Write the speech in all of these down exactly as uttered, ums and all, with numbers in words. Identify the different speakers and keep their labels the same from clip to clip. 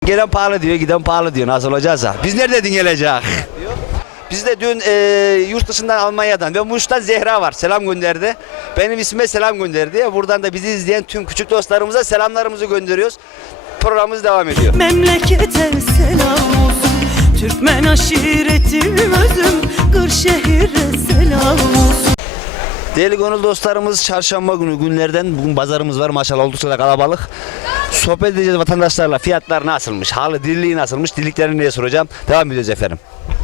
Speaker 1: Gelen pahalı diyor, giden pahalı diyor. Nasıl olacaksa. Biz nereden gelecek? Biz de dün e, yurt dışından Almanya'dan ve Muş'tan Zehra var. Selam gönderdi. Benim ismime selam gönderdi. Buradan da bizi izleyen tüm küçük dostlarımıza selamlarımızı gönderiyoruz. Programımız devam ediyor.
Speaker 2: Memlekete selam olsun. Türkmen aşiretim özüm. Kırşehir'e selam olsun.
Speaker 1: Değerli gönül dostlarımız, çarşamba günü günlerden bugün pazarımız var, maşallah oldukça da kalabalık. Sohbet edeceğiz vatandaşlarla, fiyatlar nasılmış, halı dirliği nasılmış, dirliklerini diye soracağım. Devam ediyoruz efendim.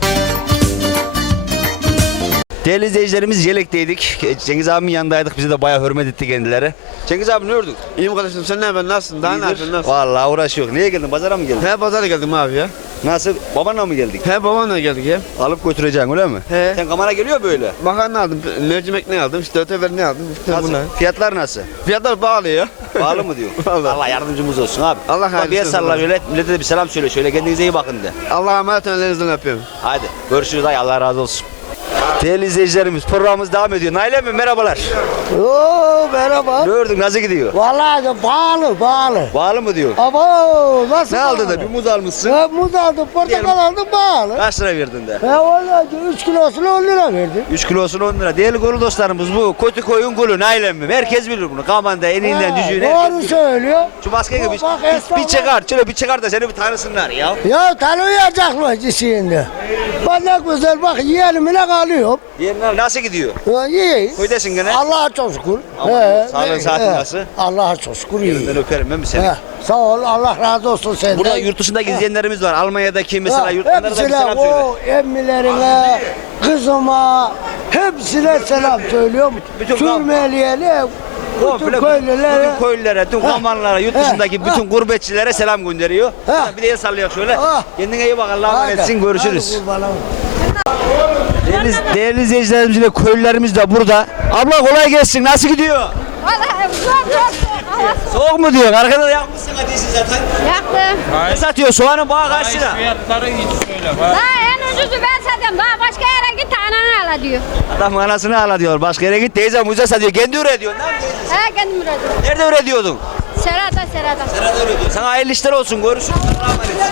Speaker 1: Değerli izleyicilerimiz, Yelek'teydik. Cengiz abimin yanındaydık, bize de bayağı hürmet etti kendileri. Cengiz abi ne ördük?
Speaker 3: İyiyim kardeşim, sen ne yapıyorsun, nasılsın? Daha ne yapıyorsun, nasılsın?
Speaker 1: Vallahi uğraşıyor. Niye geldin, pazara mı geldin?
Speaker 3: He, pazara geldim abi ya.
Speaker 1: Nasıl, babanla mı geldik?
Speaker 3: He, babanla geldik ya.
Speaker 1: Alıp götüreceksin öyle mi?
Speaker 3: He.
Speaker 1: Sen kamera geliyor böyle.
Speaker 3: Makarna aldım, mercimek ne aldım, işte ötever ne aldım, işte
Speaker 1: Nasıl?
Speaker 3: bunlar.
Speaker 1: Fiyatlar nasıl?
Speaker 3: Fiyatlar pahalı ya.
Speaker 1: Pahalı mı diyor?
Speaker 3: Vallahi.
Speaker 1: Allah yardımcımız olsun abi.
Speaker 3: Allah
Speaker 1: Bak, bir el
Speaker 3: hayırlısı
Speaker 1: salla
Speaker 3: olsun.
Speaker 1: şöyle, millete de bir selam söyle şöyle, kendinize iyi bakın de.
Speaker 3: Allah'a emanet olun, ellerinizden öpüyorum.
Speaker 1: Hadi görüşürüz, ay Allah razı olsun. Değerli izleyicilerimiz, programımız devam ediyor. Nail mi merhabalar.
Speaker 4: Oo merhaba.
Speaker 1: Ne ördün, nasıl gidiyor?
Speaker 4: Vallahi de pahalı pahalı.
Speaker 1: Pahalı mı diyor?
Speaker 4: Abo nasıl
Speaker 1: Ne aldın da
Speaker 4: pahalı?
Speaker 1: bir muz almışsın.
Speaker 4: Ha, muz aldım, portakal aldım pahalı.
Speaker 1: Kaç lira verdin de?
Speaker 4: Ha vallahi üç kilosunu on lira verdim.
Speaker 1: üç kilosunu on lira. Değerli golu dostlarımız, bu kötü koyun gülü Nail mi? Herkes bilir bunu. Kamanda eninden
Speaker 4: Ha,
Speaker 1: düzüğüne herkes
Speaker 4: doğru
Speaker 1: bilir.
Speaker 4: söylüyor.
Speaker 1: Şu maske gibi
Speaker 4: Bak,
Speaker 1: bir,
Speaker 4: esnaf
Speaker 1: bir
Speaker 4: var.
Speaker 1: çıkar. Şöyle bir çıkar da seni bir tanısınlar ya.
Speaker 4: Ya tanıyacaklar şimdi. Bak ne güzel bak yiyelimine kalıyorum.
Speaker 1: Yerine nasıl gidiyor?
Speaker 4: Ya iyi.
Speaker 1: Köydesin gene.
Speaker 4: Allah'a çok şükür.
Speaker 1: Aman, sağlığın, saatin nasıl?
Speaker 4: Allah'a çok şükür iyi.
Speaker 1: Ben öperim ben mi seni?
Speaker 4: He, sağ ol, Allah razı olsun senden.
Speaker 1: Burada yurt dışındaki izleyenlerimiz var. Almanya'daki mesela
Speaker 4: Ha,
Speaker 1: yurt dışında da bir
Speaker 4: hepsine,
Speaker 1: selam söyle.
Speaker 4: o emmilerine, kızıma, hepsine selam söylüyorum.
Speaker 1: Bütün-
Speaker 4: Sürmeliyene,
Speaker 1: Komple
Speaker 4: bütün köylülere.
Speaker 1: bütün köylülere, tüm
Speaker 4: Ha,
Speaker 1: kamanlara, yurt
Speaker 4: ha,
Speaker 1: dışındaki
Speaker 4: ha.
Speaker 1: bütün gurbetçilere selam gönderiyor.
Speaker 4: Ha.
Speaker 1: Bir de el sallıyor şöyle.
Speaker 4: Ha.
Speaker 1: Kendine iyi bak, Allah'a
Speaker 4: Hadi,
Speaker 1: emanetsin, görüşürüz.
Speaker 4: hadi kurbanım.
Speaker 1: Değerli, değerli izleyicilerimiz de köylülerimiz de burada. Abla kolay gelsin, nasıl gidiyor?
Speaker 5: Vallahi zor zor.
Speaker 1: Soğuk mu diyor? Arkada da yakmışsın hadisi zaten.
Speaker 5: Yaktım.
Speaker 1: Ne satıyor? Soğanın bağı kaç lira?
Speaker 6: Fiyatları hiç söyle. Bak.
Speaker 5: Daha en ucuzu ben satıyorum. Daha başka yere git ananı ala diyor.
Speaker 1: Adam anasını ağla diyor. Başka yere git teyze muza satıyor. Kendi üretiyor. Ne yapıyorsun?
Speaker 5: He kendim üretim.
Speaker 1: Nerede üretiyordun?
Speaker 5: Serada serada.
Speaker 1: Nerede üretiyorsun? Sana hayırlı işler olsun. Görüşürüz. Allah'a emanetsin.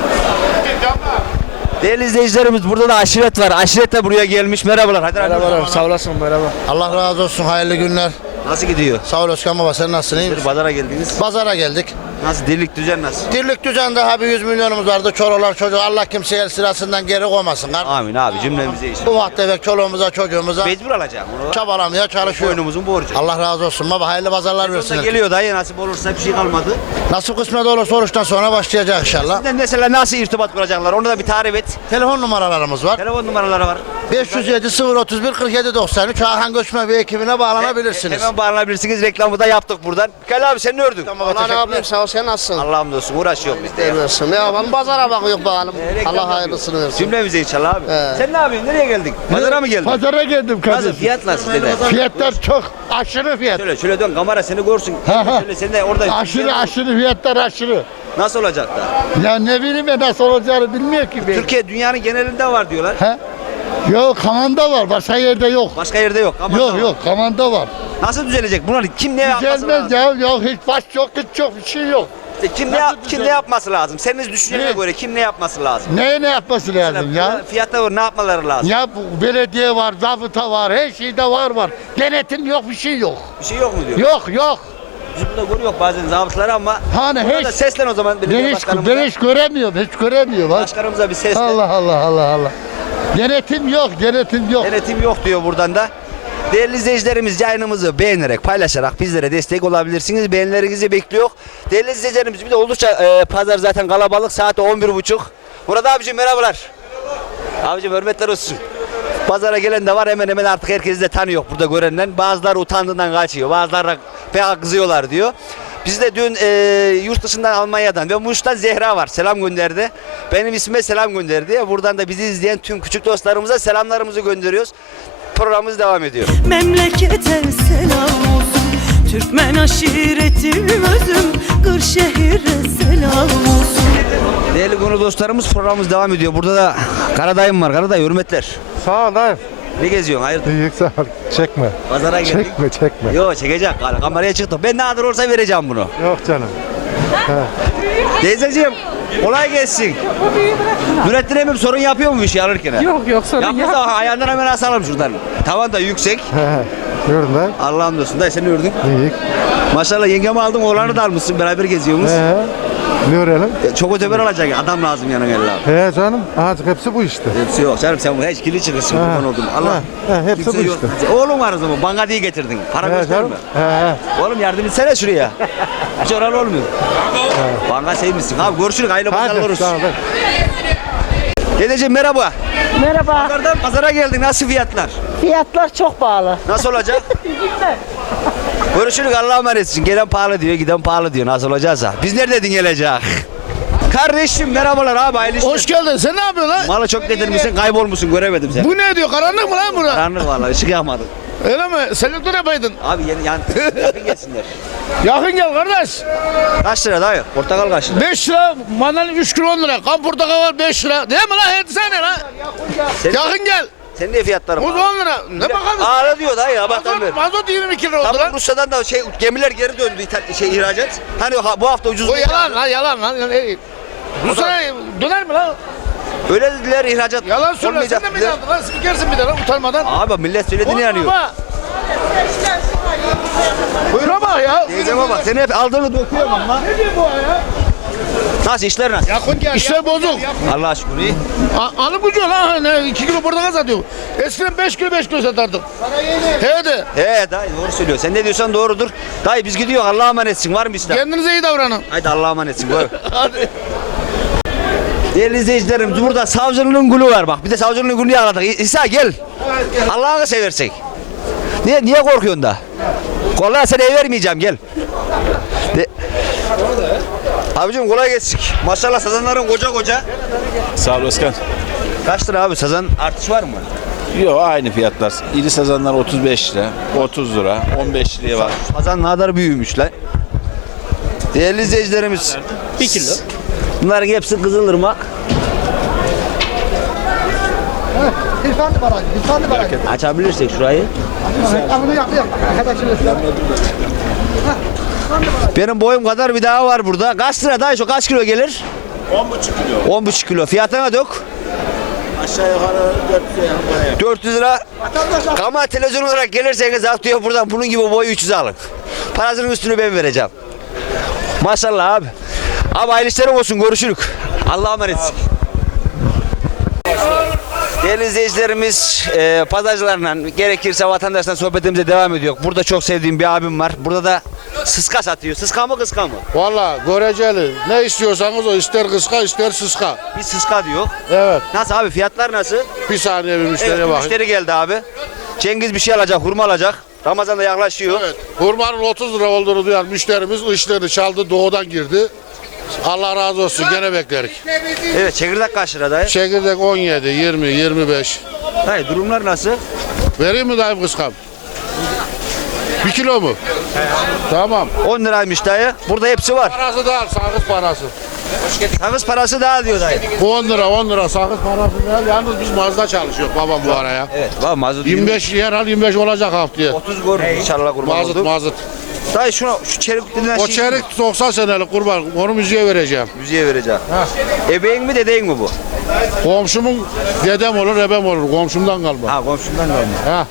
Speaker 1: Değerli izleyicilerimiz, burada da aşiret var. Aşiret de buraya gelmiş. Merhabalar. Hadi
Speaker 3: Merhaba, sağ olasın, merhaba.
Speaker 7: Allah razı olsun, hayırlı günler.
Speaker 1: Nasıl gidiyor?
Speaker 7: Sağ ol Özkan baba, sen nasılsın, iyi
Speaker 1: Bir
Speaker 7: misin?
Speaker 1: pazara geldiniz.
Speaker 7: Pazara geldik.
Speaker 1: Nasıl? Dirlik düzen nasıl?
Speaker 7: Dirlik düzende abi yüz milyonumuz vardı. Çorolar çocuk, Allah kimseye el sırasından geri koymasın.
Speaker 1: Amin abi, cümlemize iş.
Speaker 7: Bu vakti bebek çoluğumuza çocuğumuza
Speaker 1: Mecbur alacağım bunu.
Speaker 7: çabalamaya çalışıyor.
Speaker 1: Boynumuzun borcu.
Speaker 7: Allah razı olsun baba, hayırlı pazarlar
Speaker 1: Yolda
Speaker 7: versin.
Speaker 1: geliyor dayı, nasip olursa bir şey kalmadı.
Speaker 7: Nasıl kısmet olursa oruçtan sonra başlayacak inşallah.
Speaker 1: Sizden mesela nasıl irtibat kuracaklar? Onu da bir tarif et.
Speaker 7: Telefon numaralarımız var.
Speaker 1: Telefon numaraları var.
Speaker 7: beş yüz yedi sıfır otuz bir kırk yedi doksan üç Hakan Göçmen Bey ekibine bağlanabilirsiniz.
Speaker 1: Hemen bağlanabilirsiniz. Reklamı da yaptık buradan. Mikael abi sen ne ördün?
Speaker 7: Tamam baba, teşekkürler.
Speaker 3: sağ ol, sen nasılsın?
Speaker 1: Allah'ım olsun, uğraşıyor biz de.
Speaker 3: Versin. Ne yapalım, pazara bakıyor bakalım.
Speaker 1: Ee, reklam
Speaker 3: Allah
Speaker 1: yapıyor.
Speaker 3: hayırlısını versin.
Speaker 1: Cümlemize inşallah abi.
Speaker 3: He.
Speaker 1: Sen ne yapıyorsun? Nereye geldik? Pazara mı geldin?
Speaker 8: Pazara geldim
Speaker 1: Nasıl?
Speaker 8: kardeşim.
Speaker 1: Fiyat nasıl dede?
Speaker 8: Fiyatlar çok aşırı fiyat.
Speaker 1: Şöyle şöyle dön, kamera seni görsün.
Speaker 8: Ha, ha.
Speaker 1: Şöyle sen de orada.
Speaker 8: Aşırı aşırı fiyatlar aşırı.
Speaker 1: Nasıl olacak da?
Speaker 8: Ya ne bileyim ben nasıl olacağını bilmiyor ki ben.
Speaker 1: Türkiye dünyanın genelinde var diyorlar.
Speaker 8: He? Yok Kaman'da var, başka yerde yok.
Speaker 1: Başka yerde yok. Ama
Speaker 8: Yok yok Kaman'da var.
Speaker 1: Nasıl düzelecek? Bunlar kim ne yapması
Speaker 8: Gelmez
Speaker 1: lazım?
Speaker 8: ya, yok hiç baş yok, hiç yok, bir şey yok.
Speaker 1: İşte kim ne
Speaker 8: Nasıl
Speaker 1: yap, kim ne
Speaker 8: düzelecek?
Speaker 1: yapması lazım? Senin düşüncene
Speaker 8: Ne?
Speaker 1: göre kim ne yapması lazım?
Speaker 8: Neye ne yapması lazım ya?
Speaker 1: Fiyatta var, ne yapmaları lazım?
Speaker 8: Ya bu belediye var, zabıta var, her şeyde var var. Denetim yok, bir şey yok.
Speaker 1: Bir şey yok mu diyor?
Speaker 8: Yok yok.
Speaker 1: Biz burada görüyoruz bazen zabıtları ama
Speaker 8: Hani
Speaker 1: buna
Speaker 8: hiç-
Speaker 1: da seslen o zaman belediye
Speaker 8: Ben hiç,
Speaker 1: başkanımıza.
Speaker 8: ben hiç göremiyorum, hiç göremiyorum. Bak.
Speaker 1: Başkanımıza bir seslen.
Speaker 8: Allah Allah Allah Allah. Denetim yok, denetim yok.
Speaker 1: Denetim yok diyor buradan da. Değerli izleyicilerimiz, yayınımızı beğenerek, paylaşarak bizlere destek olabilirsiniz. Beğenilerinizi bekliyor. Değerli izleyicilerimiz, bir de oldukça e, pazar zaten kalabalık. Saat on bir buçuk. Murat abicim merhabalar. Abicim hürmetler olsun. Pazara gelen de var, hemen hemen artık herkes de tanıyor burada görenden. Bazıları utandığından kaçıyor, bazıları pek kızıyorlar diyor. Biz de dün e, yurt dışından Almanya'dan ve Muş'tan Zehra var. Selam gönderdi. Benim ismime selam gönderdi. Buradan da bizi izleyen tüm küçük dostlarımıza selamlarımızı gönderiyoruz. Programımız devam ediyor.
Speaker 2: Memlekete selam olsun. Türkmen aşiretim özüm. Kırşehir'e selam olsun.
Speaker 1: Değerli konu dostlarımız, programımız devam ediyor. Burada da Karadayım var. Karaday hürmetler.
Speaker 8: Sağ ol dayı.
Speaker 1: Ne geziyorsun? Hayırdır?
Speaker 8: İyi sağ ol. Çekme.
Speaker 1: Pazara geldik.
Speaker 8: Çekme çekme.
Speaker 1: Yok çekecek. Kameraya çıktık. Ben ne kadar olsa vereceğim bunu.
Speaker 8: Yok canım.
Speaker 1: Teyzeciğim kolay gelsin. Nurettin emmim sorun yapıyor mu bir şey alırken?
Speaker 6: Yok yok sorun yok.
Speaker 1: Yapmazsa ayağından hemen asalım şuradan. Tavan da yüksek.
Speaker 9: Gördün lan.
Speaker 1: Allah'ım dostum. Dayı sen ne gördün?
Speaker 9: İyi.
Speaker 1: Maşallah yengemi aldın oğlanı da almışsın beraber geziyorsunuz.
Speaker 9: He. Ne öğrenelim?
Speaker 1: E, Çok öteber alacak adam lazım yanına gel abi.
Speaker 9: He canım. Azıcık hepsi bu işte.
Speaker 1: Hepsi yok canım sen bu hiç kili çıkırsın kurban oldum. Allah.
Speaker 9: He, he, hepsi
Speaker 1: Kimse
Speaker 9: bu
Speaker 1: yok.
Speaker 9: işte.
Speaker 1: Oğlum var o zaman bana diye getirdin. Para
Speaker 9: He
Speaker 1: gösterme.
Speaker 9: canım. He he.
Speaker 1: Oğlum yardım etsene şuraya. Hiç oran olmuyor. Bana sevmişsin. Abi görüşürüz hayırlı pazarlar
Speaker 9: Hadi
Speaker 1: olsun.
Speaker 9: sağ ol.
Speaker 1: Dedeciğim merhaba.
Speaker 10: Merhaba.
Speaker 1: Pazardan pazara geldin. Nasıl fiyatlar?
Speaker 10: Fiyatlar çok pahalı.
Speaker 1: Nasıl olacak? Görüşürüz Allah'a emanetsin. Gelen pahalı diyor, giden pahalı diyor. Nasıl olacaksa. Biz neredeydin gelecek? Kardeşim merhabalar abi hayırlı işler.
Speaker 3: Hoş geldin. Sen ne yapıyorsun lan?
Speaker 1: Malı çok getirmişsin kaybolmuşsun göremedim seni.
Speaker 3: Bu ne diyor? Karanlık mı lan bura?
Speaker 1: Karanlık vallahi ışık yakmadım.
Speaker 3: Öyle mi? Selektör yapaydın.
Speaker 1: Abi yeni yan yakın gelsinler.
Speaker 3: Yakın gel kardeş.
Speaker 1: Kaç lira dayı? Portakal kaç lira?
Speaker 3: beş lira, mandalina üç kilo on lira. Kan portakal var beş lira. Değil mi lan? Hadi sen ne lan?
Speaker 1: Sen,
Speaker 3: Yakın gel.
Speaker 1: Senin ne fiyatların
Speaker 3: Muz
Speaker 1: var?
Speaker 3: on lira. Ne bakalım?
Speaker 1: Ağla diyor dayı ya bak
Speaker 3: Mazot, mazot yirmi iki lira oldu
Speaker 1: Tamam
Speaker 3: lan.
Speaker 1: Rusya'dan da şey gemiler geri döndü ithal- şey ihracat. Hani ha- bu hafta ucuz.
Speaker 3: O yalan lan yalan lan. Rusya'ya döner mi lan?
Speaker 1: Öyle dediler ihracat.
Speaker 3: Yalan söyle.
Speaker 1: olmayacak
Speaker 3: Sen de mi
Speaker 1: dediler.
Speaker 3: inandın lan? Spikersin bir de lan utanmadan.
Speaker 1: Abi millet söylediğine inanıyor.
Speaker 3: Baba. Buyurun bak ya.
Speaker 1: Teyzeme bak seni hep aldığını döküyorum ama.
Speaker 3: Ne diyor bu ya?
Speaker 1: Nasıl işler nasıl?
Speaker 3: Yakın gel. İşler bozuk.
Speaker 1: Allah şükür iyi.
Speaker 3: A- Alıp ucu lan. Ne, iki kilo portakal satıyor. Eskiden beş kilo beş kilo satardık. He de.
Speaker 1: He dayı doğru söylüyor. Sen ne diyorsan doğrudur. Dayı biz gidiyoruz Allah'a emanetsin. Var mı İslam?
Speaker 3: Kendinize iyi davranın.
Speaker 1: Haydi Allah'a emanetsin. Buyur.
Speaker 3: Hadi.
Speaker 1: Değerli izleyicilerimiz burada savcının gülü var bak. Bir de savcının gülünü yakaladık. İsa gel. Allah'ını seversek. Niye niye korkuyorsun da? Kolay sana ev vermeyeceğim gel. De... Abicim kolay gelsin. Maşallah sazanların koca koca.
Speaker 11: Sağ ol Özkan.
Speaker 1: Kaç lira abi sazan artış var mı?
Speaker 11: Yok aynı fiyatlar. İri sazanlar otuz beş lira, otuz lira, on beş liraya var.
Speaker 1: Sazan ne kadar büyümüş lan. Değerli izleyicilerimiz. Bir kilo. Bunların hepsi Kızılırmak. Açabilirsek şurayı. Benim boyum kadar bir daha var burada. Kaç lira daha çok kaç kilo gelir?
Speaker 11: on buçuk kilo.
Speaker 1: on buçuk kilo. Fiyatına dök.
Speaker 11: Aşağı yukarı dört yüz lira.
Speaker 1: dört yüz lira. Ama televizyon olarak gelirseniz atıyor buradan bunun gibi boyu üç yüz alın. Parasının üstünü ben vereceğim. Maşallah abi. Abi hayırlı işlerim olsun görüşürük. Allah'a emanetsin. Değerli izleyicilerimiz e, pazarcılarla gerekirse vatandaşla sohbetimize devam ediyor. Burada çok sevdiğim bir abim var. Burada da sıska satıyor. Sıska mı kıska mı?
Speaker 8: Valla göreceli. Ne istiyorsanız o ister kıska ister sıska.
Speaker 1: Bir sıska diyor.
Speaker 8: Evet.
Speaker 1: Nasıl abi fiyatlar nasıl?
Speaker 8: Bir saniye bir müşteriye
Speaker 1: Evet, bir
Speaker 8: bakayım.
Speaker 1: müşteri geldi abi. Cengiz bir şey alacak, hurma alacak. Ramazan da yaklaşıyor.
Speaker 8: Evet. Hurmanın otuz lira olduğunu duyan müşterimiz ışığını çaldı doğudan girdi. Allah razı olsun gene beklerik.
Speaker 1: Evet çekirdek kaç lira dayı?
Speaker 8: Çekirdek on yedi, yirmi, yirmi beş.
Speaker 1: Dayı durumlar nasıl?
Speaker 8: Vereyim mi dayım kıskam? Bir kilo mu? Tamam.
Speaker 1: on liraymış dayı. Burada hepsi var.
Speaker 8: Parası da al, sakız parası.
Speaker 1: Sakız parası daha diyor dayı.
Speaker 8: on lira, on lira sakız parası da al. Yalnız biz Mazda çalışıyoruz babam bu araya.
Speaker 1: Evet var mazot
Speaker 8: yirmi beş yer al, yirmi beş olacak haftaya.
Speaker 1: otuz gol inşallah kurban
Speaker 8: Mazıt,
Speaker 1: oldu.
Speaker 8: mazıt.
Speaker 1: Dayı şuna şu çelik denilen
Speaker 8: O
Speaker 1: şey
Speaker 8: çeyrek doksan senelik kurban, onu müziğe vereceğim.
Speaker 1: müziğe vereceğim. Ebeğin mi dedeğin mi bu?
Speaker 8: Komşumun dedem olur, ebem olur. Komşumdan kalma.
Speaker 1: Ha komşundan geldi.
Speaker 8: Ha.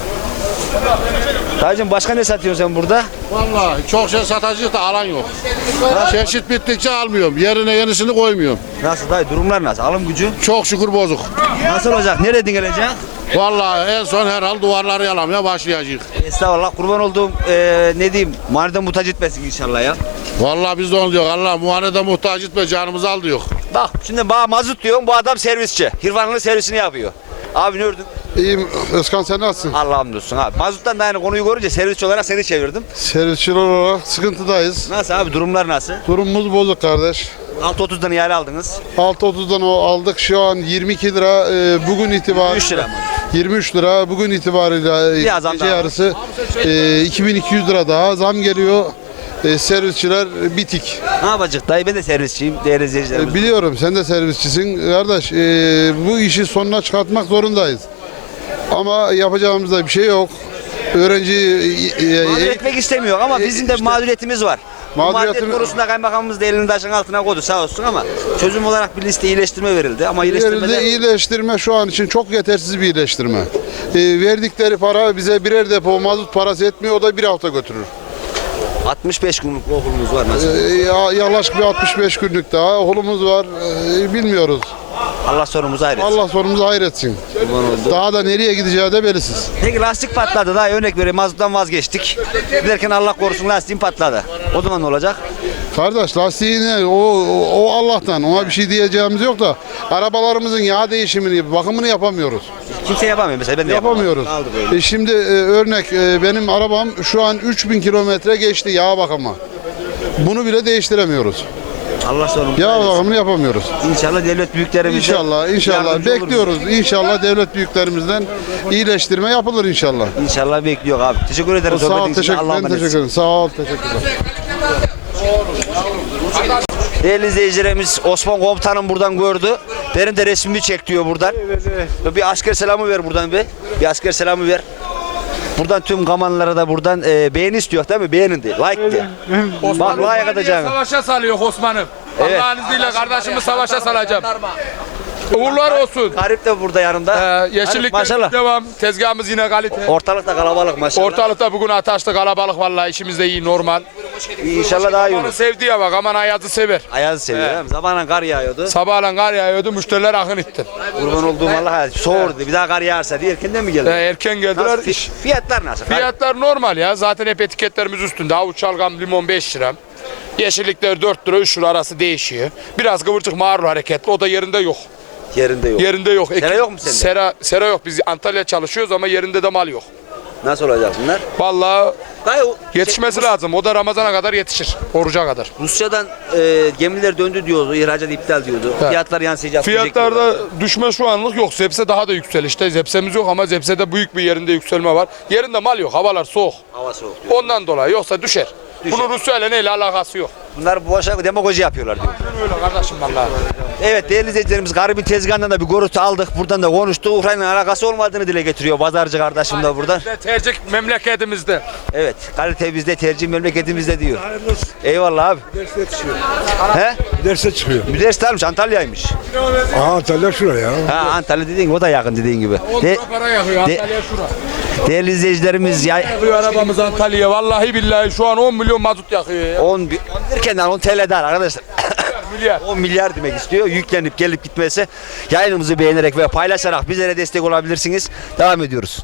Speaker 1: Dayıcım başka ne satıyorsun sen burada?
Speaker 8: Vallahi çok şey satacak da alan yok. Çeşit bittikçe almıyorum. Yerine yenisini koymuyorum.
Speaker 1: Nasıl dayı durumlar nasıl? Alım gücü?
Speaker 8: Çok şükür bozuk.
Speaker 1: Nasıl olacak? Nereden gelecek?
Speaker 8: Vallahi en son herhal duvarları yalamaya başlayacak.
Speaker 1: Estağfurullah kurban olduğum eee ne diyeyim maniden muhtaç etmesin inşallah ya.
Speaker 8: Vallahi biz de onu diyor. Allah muhanede muhtaç etme canımızı al diyor.
Speaker 1: Bak şimdi bana mazot diyorum bu adam servisçi. Hirvanlı servisini yapıyor. Abi ne ördün?
Speaker 9: İyiyim Özkan sen nasılsın?
Speaker 1: Allah'ım dostum abi. Mazottan da aynı konuyu görünce servisçi olarak seni çevirdim.
Speaker 9: Servisçiler olarak sıkıntıdayız.
Speaker 1: Nasıl abi durumlar nasıl?
Speaker 9: Durumumuz bozuk kardeş.
Speaker 1: altı otuzdan ihale aldınız.
Speaker 9: altı otuzdan o aldık şu an yirmi iki lira e, bugün itibariyle.
Speaker 1: üç lira mı?
Speaker 9: yirmi üç lira bugün itibariyle e,
Speaker 1: Bir zam
Speaker 9: gece
Speaker 1: daha var.
Speaker 9: yarısı e, iki bin iki yüz lira daha zam geliyor. E, servisçiler bitik.
Speaker 1: Ne yapacak dayı ben de servisçiyim değerli izleyicilerimiz.
Speaker 9: E, biliyorum sen de servisçisin kardeş. E, bu işi sonuna çıkartmak zorundayız. Ama yapacağımız da bir şey yok. Öğrenci e, e,
Speaker 1: Mağdur etmek istemiyor ama
Speaker 9: e,
Speaker 1: bizim de bir
Speaker 9: işte-
Speaker 1: mağduriyetimiz var. Bu Mağduriyet
Speaker 9: Mağduriyetini
Speaker 1: konusunda kaymakamımız da elini taşın altına koydu sağ olsun ama çözüm olarak bir liste iyileştirme verildi ama
Speaker 9: verildi.
Speaker 1: iyileştirmede
Speaker 9: İyileştirme şu an için çok yetersiz bir iyileştirme. Ee, verdikleri para bize birer depo mazot parası etmiyor, o da bir hafta götürür.
Speaker 1: altmış beş günlük okulumuz var nasıl?
Speaker 9: Ee, ya- yaklaşık bir altmış beş günlük daha okulumuz var. Ee, bilmiyoruz.
Speaker 1: Allah sonumuzu hayretsin.
Speaker 9: Allah sonumuzu hayretsin.
Speaker 1: Kurban oldu.
Speaker 9: Daha da nereye gideceği de belirsiz.
Speaker 1: Peki lastik patladı daha örnek vereyim mazottan vazgeçtik. Giderken Allah korusun lastiğim patladı. O zaman ne olacak?
Speaker 9: Kardeş lastiğini o, o, o Allah'tan, ona bir şey diyeceğimiz yok da arabalarımızın yağ değişimini, bakımını yapamıyoruz.
Speaker 1: Kimse yapamıyor mesela ben de yapamam.
Speaker 9: Yapamıyoruz.
Speaker 1: Kaldı böyle.
Speaker 9: E şimdi e, örnek e, benim arabam şu an üç bin kilometre geçti yağ bakımı. Bunu bile değiştiremiyoruz.
Speaker 1: Allah sonumuzu
Speaker 9: Yağ
Speaker 1: hayretsin.
Speaker 9: bakımını yapamıyoruz.
Speaker 1: İnşallah devlet büyüklerimiz
Speaker 9: İnşallah, inşallah bekliyoruz. İnşallah devlet büyüklerimizden iyileştirme yapılır inşallah.
Speaker 1: İnşallah bekliyor abi. Teşekkür ederim.
Speaker 9: Sağ ol,
Speaker 1: Sohbetin için
Speaker 9: teşekkür
Speaker 1: Allah'a
Speaker 9: ederim.
Speaker 1: emanet.
Speaker 9: Teşekkür ederim. Sağ ol, teşekkürler.
Speaker 1: Değerli izleyicilerimiz Osman Komutanım buradan gördü. Benim de resmimi çek diyor buradan. Bir asker selamı ver buradan bir. Bir asker selamı ver. Buradan tüm kamanlara da buradan e, beğeni istiyor değil mi? Beğenin diye. Like diye. Bak like atacağım.
Speaker 6: Savaşa salıyor Osman'ım.
Speaker 1: Evet.
Speaker 6: Allah'ın izniyle kardeşimi savaşa salacağım. Uğurlar olsun.
Speaker 1: Garip de burada yanımda.
Speaker 6: Ee,
Speaker 1: Garip,
Speaker 6: yeşillikte
Speaker 1: maşallah.
Speaker 6: devam. Tezgahımız yine kalite.
Speaker 1: Ortalıkta kalabalık maşallah.
Speaker 6: Ortalıkta bugün ataştı kalabalık vallahi işimiz de iyi normal.
Speaker 1: İnşallah daha iyi
Speaker 6: Amanı
Speaker 1: olur.
Speaker 6: sevdiği bak aman Ayaz'ı sever.
Speaker 1: Ayazı seviyor
Speaker 6: Evet.
Speaker 1: değil mi? Zamanla kar yağıyordu.
Speaker 6: Sabahlan kar yağıyordu müşteriler akın etti.
Speaker 1: Kurban olduğum Allah soğurdu. Bir daha kar yağarsa diye erkenden mi geldi?
Speaker 6: Ee, erken geldiler.
Speaker 1: Nasıl? Fi- Fiyatlar nasıl?
Speaker 6: Fiyatlar normal ya. Zaten hep etiketlerimiz üstünde. Avuç çalgam limon beş lira. Yeşillikler dört lira üç lira arası değişiyor. Biraz kıvırcık mağrur hareketli. O da yerinde yok.
Speaker 1: Yerinde yok.
Speaker 6: Yerinde yok.
Speaker 1: Sera yok mu sende?
Speaker 6: Sera, sera yok. Biz Antalya çalışıyoruz ama yerinde de mal yok.
Speaker 1: Nasıl olacak bunlar?
Speaker 6: Vallahi
Speaker 1: Gayet
Speaker 6: yetişmesi
Speaker 1: şey,
Speaker 6: lazım. O da Ramazan'a kadar yetişir. Oruca kadar.
Speaker 1: Rusya'dan e, gemiler döndü diyordu, ihracat iptal diyordu.
Speaker 6: Evet.
Speaker 1: Fiyatlar yansıyacak.
Speaker 6: Fiyatlarda düşme şu anlık yok. Zepse daha da yükselişte. Zepsemiz yok ama Zepse'de büyük bir yerinde yükselme var. Yerinde mal yok. Havalar soğuk.
Speaker 1: Hava soğuk diyor.
Speaker 6: Ondan dolayı yoksa düşer.
Speaker 1: Düşer.
Speaker 6: Bunun Rusya ile neyle alakası yok.
Speaker 1: Bunlar boşa demagoji yapıyorlar diyor.
Speaker 6: Öyle kardeşim vallahi.
Speaker 1: Evet değerli izleyicilerimiz garibin tezgahından da bir görüntü aldık. Buradan da konuştuk. Ukrayna'nın alakası olmadığını dile getiriyor pazarcı kardeşim de buradan.
Speaker 6: Bizde tercih memleketimizde.
Speaker 1: Evet kalite bizde tercih memleketimizde diyor. Eyvallah abi.
Speaker 3: Derse çıkıyor.
Speaker 1: He?
Speaker 3: Derse çıkıyor.
Speaker 1: Bir ders varmış Antalya'ymış.
Speaker 3: Aha Antalya şuraya.
Speaker 1: Ha Antalya dediğin gibi o da yakın dediğin gibi.
Speaker 6: on
Speaker 1: De,
Speaker 6: lira para yakıyor
Speaker 1: de-
Speaker 6: Antalya şura.
Speaker 1: değerli izleyicilerimiz ya
Speaker 6: Yakıyor arabamız Antalya'ya. Vallahi billahi şu an on milyon mazot yakıyor ya.
Speaker 1: on, bi- on derken on T L dar arkadaşlar.
Speaker 6: Milyar.
Speaker 1: on milyar demek istiyor. Yüklenip gelip gitmesi. Yayınımızı beğenerek ve paylaşarak bizlere destek olabilirsiniz. Devam ediyoruz.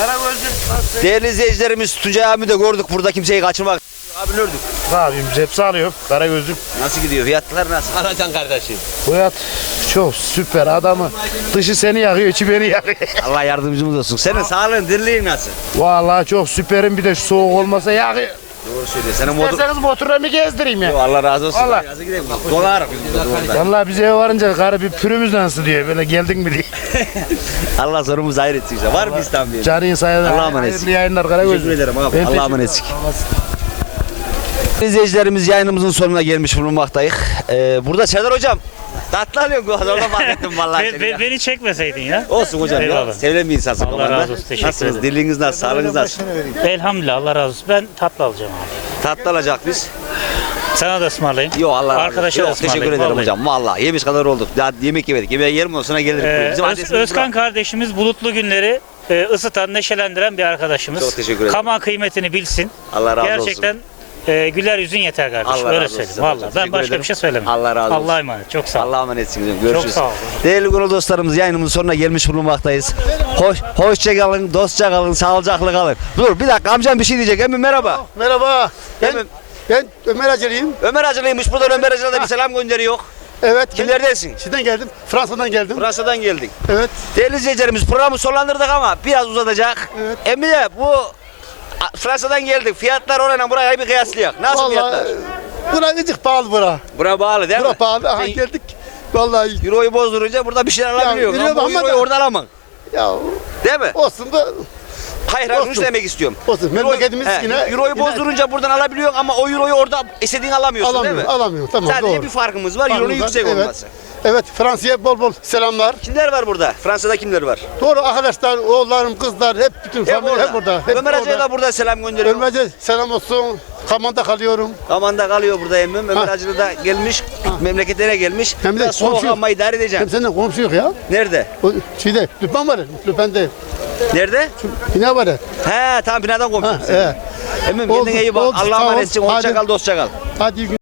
Speaker 1: Değerli izleyicilerimiz Tuncay abi de gördük burada kimseyi kaçırmak. Abi ne ördük?
Speaker 3: Ne yapayım? Hepsi alıyorum. Karagözlük.
Speaker 1: Nasıl gidiyor? Fiyatlar nasıl?
Speaker 11: Anacan kardeşim.
Speaker 3: Bu hayat çok süper adamı. Dışı seni yakıyor, içi beni yakıyor.
Speaker 1: Allah yardımcımız olsun. Senin sağlığın, dirliğin nasıl?
Speaker 3: Vallahi çok süperim bir de şu soğuk olmasa yakıyor.
Speaker 1: Doğru söylüyorsun. Senin motor...
Speaker 3: İsterseniz motorla gezdireyim ya.
Speaker 1: Allah razı olsun.
Speaker 3: Allah.
Speaker 1: Yazı gidelim. Dolar biz burada.
Speaker 3: Vallahi bize eve varınca karı bir pürümüz nasıl diyor böyle geldin mi diye.
Speaker 1: Allah sorumuzu hayretsin işte. Var mı İstanbul'da?
Speaker 3: Canın sayede
Speaker 1: Allah'a emanet.
Speaker 3: hayırlı yayınlar Karagöz.
Speaker 1: Teşekkür ederim abi.
Speaker 3: Ben
Speaker 1: Allah'a
Speaker 3: teşekkür
Speaker 1: emanet. İzleyicilerimiz yayınımızın sonuna gelmiş bulunmaktayız. Ee, burada Serdar hocam tatlı alıyorsun. Orada fark ettim vallahi.
Speaker 12: Be-
Speaker 1: seni
Speaker 12: be-
Speaker 1: ya.
Speaker 12: beni çekmeseydin ya.
Speaker 1: Olsun hocam ya.
Speaker 12: Eyvallah.
Speaker 1: Sevilen bir insansın.
Speaker 12: Allah
Speaker 1: komanda.
Speaker 12: razı olsun, teşekkür
Speaker 1: Nasılsınız?
Speaker 12: ederim.
Speaker 1: Diliniz nasıl? Sağlığınız nasıl?
Speaker 12: Elhamdülillah Allah razı olsun. Ben tatlı alacağım abi.
Speaker 1: Tatlı alacak biz.
Speaker 12: Sana da ısmarlayayım.
Speaker 1: Yok Allah razı olsun.
Speaker 12: Arkadaşa da
Speaker 1: Yok, teşekkür
Speaker 12: ısmarlayayım,
Speaker 1: ederim
Speaker 12: vallahi.
Speaker 1: hocam. Vallahi yemiş kadar olduk. Daha yemek yemedik. Yemeğe yerim olsuna gelirim.
Speaker 12: Ee,
Speaker 1: Bizim
Speaker 12: Öz-
Speaker 1: adresimiz
Speaker 12: Özkan kardeşimiz bulutlu günleri e, ısıtan, neşelendiren bir arkadaşımız.
Speaker 1: Çok teşekkür ederim.
Speaker 12: Kaman kıymetini bilsin.
Speaker 1: Allah razı olsun.
Speaker 12: Gerçekten e, güler yüzün yeter kardeşim.
Speaker 1: Allah
Speaker 12: Öyle
Speaker 1: razı olsun.
Speaker 12: söyleyeyim. Vallahi.
Speaker 1: Teşekkür
Speaker 12: Ben başka
Speaker 1: ederim.
Speaker 12: bir şey söylemem.
Speaker 1: Allah razı olsun.
Speaker 12: Allah'a emanet. Çok sağ ol.
Speaker 1: Allah'a emanetsiniz. Görüşürüz.
Speaker 12: Çok sağ olun.
Speaker 1: Değerli gönül dostlarımız yayınımızın sonuna gelmiş bulunmaktayız. Hoş, hoşça kalın, dostça kalın, sağlıcakla kalın. Dur bir dakika amcam bir şey diyecek. Emin merhaba.
Speaker 4: Merhaba. Ben,
Speaker 1: Emin,
Speaker 4: ben Ömer Aceliyim.
Speaker 1: Ömer Acılıymış. Buradan Ömer Acılı'na da bir selam gönderiyor.
Speaker 4: Evet.
Speaker 1: Kimlerdensin?
Speaker 4: Çin'den geldim. Fransa'dan geldim.
Speaker 1: Fransa'dan geldik.
Speaker 4: Evet.
Speaker 1: Değerli izleyicilerimiz programı sonlandırdık ama biraz uzatacak.
Speaker 4: Evet.
Speaker 1: Emine bu a, Fransa'dan geldik. Fiyatlar orayla buraya bir kıyaslayak. Nasıl fiyatlar?
Speaker 4: Bura gıcık pahalı bura.
Speaker 1: Bura bağlı değil
Speaker 4: Bura
Speaker 1: mi?
Speaker 4: pahalı. Aha
Speaker 1: Sen
Speaker 4: geldik. Vallahi
Speaker 1: Euroyu bozdurunca burada bir şeyler alabiliyor.
Speaker 4: biliyorum
Speaker 1: Ama bu
Speaker 4: ama
Speaker 1: Euroyu
Speaker 4: da-
Speaker 1: orada alamam.
Speaker 4: ya
Speaker 1: Değil mi?
Speaker 4: olsun da
Speaker 1: Hayır hayır
Speaker 4: Olsun.
Speaker 1: şunu demek istiyorum.
Speaker 4: olsun. Memleketimiz
Speaker 1: He,
Speaker 4: yine
Speaker 1: Euroyu
Speaker 4: yine
Speaker 1: bozdurunca buradan alabiliyorsun ama o Euroyu orada istediğin alamıyorsun
Speaker 4: alamıyor.
Speaker 1: değil mi?
Speaker 4: Alamıyor. Tamam
Speaker 1: Sadece
Speaker 4: doğru.
Speaker 1: bir farkımız var. Euro'nun
Speaker 4: Farkımız var,
Speaker 1: yüksek
Speaker 4: evet.
Speaker 1: olması.
Speaker 8: Evet, Fransa'ya bol bol selamlar.
Speaker 1: Kimler var burada? Fransa'da kimler var?
Speaker 8: Doğru arkadaşlar, oğullarım, kızlar hep bütün familya hep burada. Hep
Speaker 1: Ömer Hacı'ya da burada selam gönderiyorum.
Speaker 8: Ömer'e selam olsun. Kaman'da kalıyorum.
Speaker 1: Kaman'da kalıyor burada emmim. Ömer
Speaker 8: Ha.
Speaker 1: Hacı da gelmiş, memleketine gelmiş.
Speaker 8: Hem de
Speaker 1: Biraz soğuk
Speaker 8: komşu.
Speaker 1: ama idare edeceğim.
Speaker 8: Hem seninle komşu yok ya.
Speaker 1: Nerede?
Speaker 8: O şeyde, Lübnan var ya, Lübnan'da.
Speaker 1: Nerede?
Speaker 8: Bina var ya.
Speaker 1: He, tam binadan komşusun.
Speaker 8: Ha, evet.
Speaker 1: Emmim
Speaker 8: Oldu,
Speaker 1: kendine iyi bak.
Speaker 8: oldu,
Speaker 1: Allah'a
Speaker 8: sağ ol.
Speaker 1: emanetsin. Hoşça
Speaker 8: Hadi.
Speaker 1: kal, dostça kal.
Speaker 8: Hadi iyi gün-